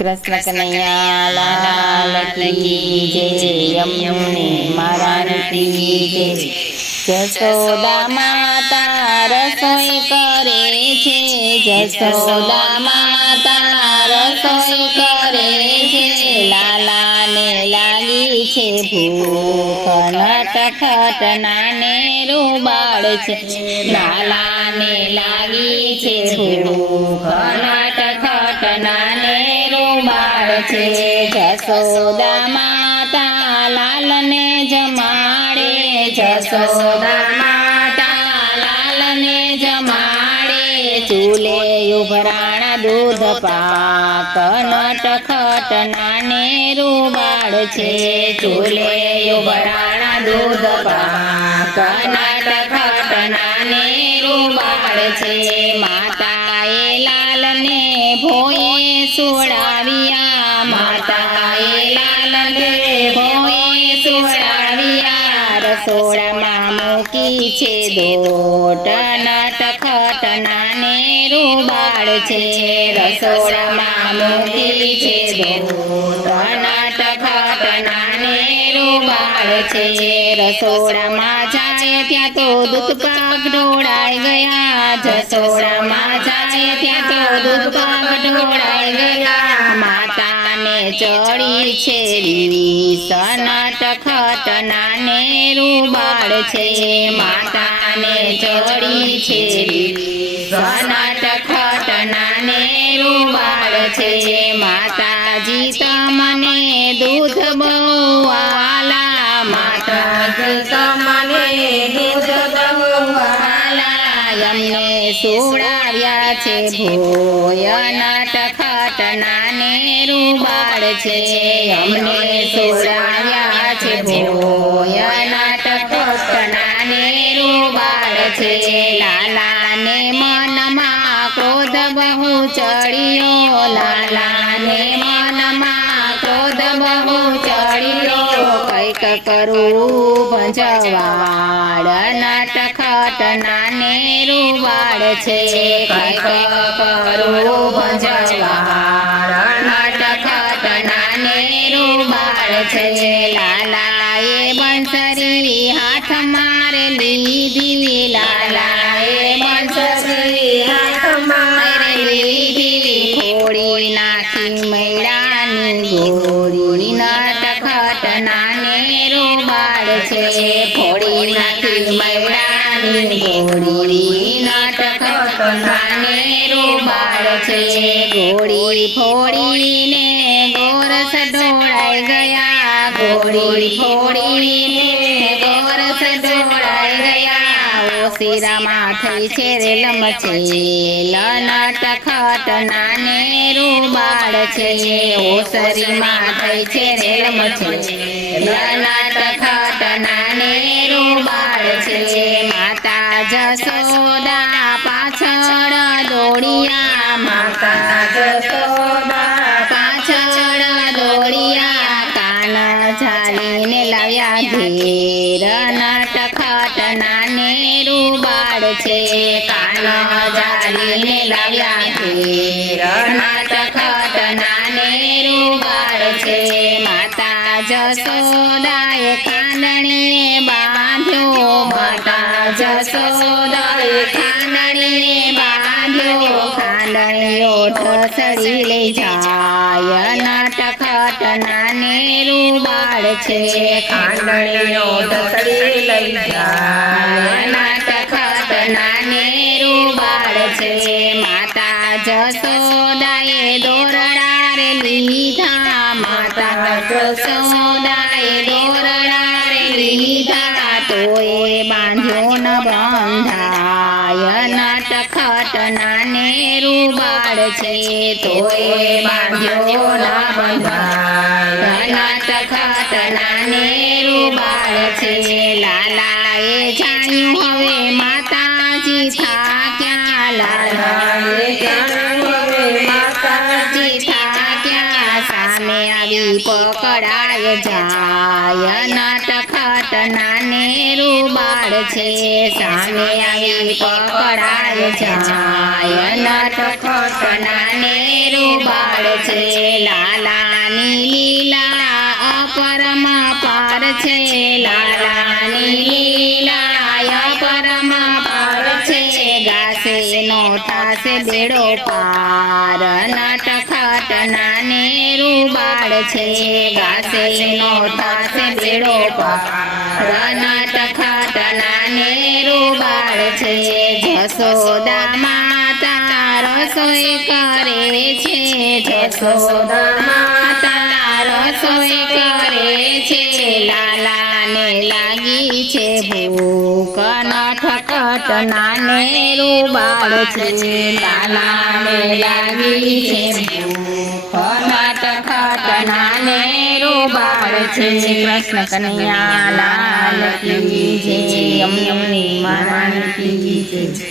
कृष्ण कन्हैया लाल की जय यमुने महारानी की जय। जसोदा माता रसोई करे छे, जसोदा माता रसोई करे छे। लाला ने लागी छे भूख, नटखट नाने रूबाड़ छे। लाला ने लागी छे भूख, नटखट नाने रूबाड़ छे। जसोदा माता लाल ने जमाड़े, जसोदा माता लाल ने जमाड़े। चूले उभराणा दूध पाक, नटखट नाने रूबाड़ छे। चूले उभराणा दूध पाक, नटखट नाने रूबाड़ छे। माताए लाल ने भोए सुवड़ाविया, माताए लाल ने भोए सुवड़ाविया। रसोड़ामां मूकी छे दोट, नटखट नाने रूबाड़ छे। रसोड़ामां मूकी छे दोट, नटखट नाने रूबाड़ छे। रसोड़ामां जाए त्यां तो दूध पाक ढोळाई गया, जसोड़ामां जाए त्यां तो दूध पाक ढोळाई गया। माताने चढ़ी छे रीस, नटखट नाने रूबाड़ छे। माताने चढ़ी छे रीस, नटखट नाने रूबाड़ छे। माताजी तमने दूध बहु वाला, माताजी तमने दूध बहु वाला। यमने सुवड़ाव्या छे भोय, नटखट नाने रूबाड़ छे। यमने सुवड़ाव्या छे भोय, नटखट नाने रूबाड़ छे। लाला ने मनमा क्रोध बहु चढ़ियो, लाला ने मनमा क्रोध बहु चढ़ियो। कैक करू भजवाड़, नटखट नाने रूबाड़ छे। कैक करू भजवाड़, नटखट नाने रूबाड़ छे। लालाए बंसरी हाथ मारे लीधी, लालाए बंसरी हाथ मारे लीधी। फोड़ी नाखी मैदानी गोरी, नटखट नाने रूबाड़ छे। फोड़ी नाखी मैदानी गोरी, नटखट नाने रूबाड़ छे। गोरी फोड़ी ने गोरस ढोळाई गया, गोरी फोड़ी ने गोरस ढोळाई गया। ओसिरामां थई छे रेलम छेल, नटखट नाने रूबाड़ छे। ओसरीमां थई छे रेलम छेल, नटखट नाने रूबाड़ छे। माता जसोदा पाछळ दौड़िया, माता जसोदा पाछळ दौड़िया। कान झालीने लाव्या घेर, नटखट नाने रूबाड़ छे। कान झालीने लाव्या घेर, नटखट नाने रूबाड़ छे। माता जसोदाए कांदणीने बांध्यो, माता जसोदाए कांदणीने बांध्यो। कांदणीओ ठसड़ी लई जाय, नटखट नाने रूबाड़ छे। कांदणीओ ठसड़ी लई जाय, नटखट नाने रूबाड़ छे। माता जसोदाए दोरड़ा रे लीधा, माता जसोदाए दोरड़ा रे लीधा। तोए बांध्यो न बंधाय, नटखट नाने रूबाड़ छे। तोए बांध्यो न बंधाय, नटखट नाने रूबाड़ छे। लालाए जाण्युं हवे माताजी थाक्या, लालाए जाण्युं हवे माताजी थाक्या। सामे આવી પકડાય જાય નટખટ નાને રૂબાળ છે સામે આવી પકડાય જાય નટખટ નાને રૂબાળ છે લાલાની લીલા અપરંપાર છે લાલાની લીલા અપરંપાર છે ગાશે નો થાશે બેડો પાર નટખટ નાને રૂબાળ છે ગાશે નો થાશે બેડો પાર નટખટ નાને રૂબાળ છે જશોદા માતા રસોઈ કરે છે જશોદા માતા રસોઈ કરે છે લાલાને લાગી છે ભૂખ નટખટ નાને રૂબાળ છે લાલાને લાગી છે ભૂખ નટખટ નાને રૂબાળ છે કૃષ્ણ કનૈયા લાલ કી જય યમુની મહારાણી કી જય।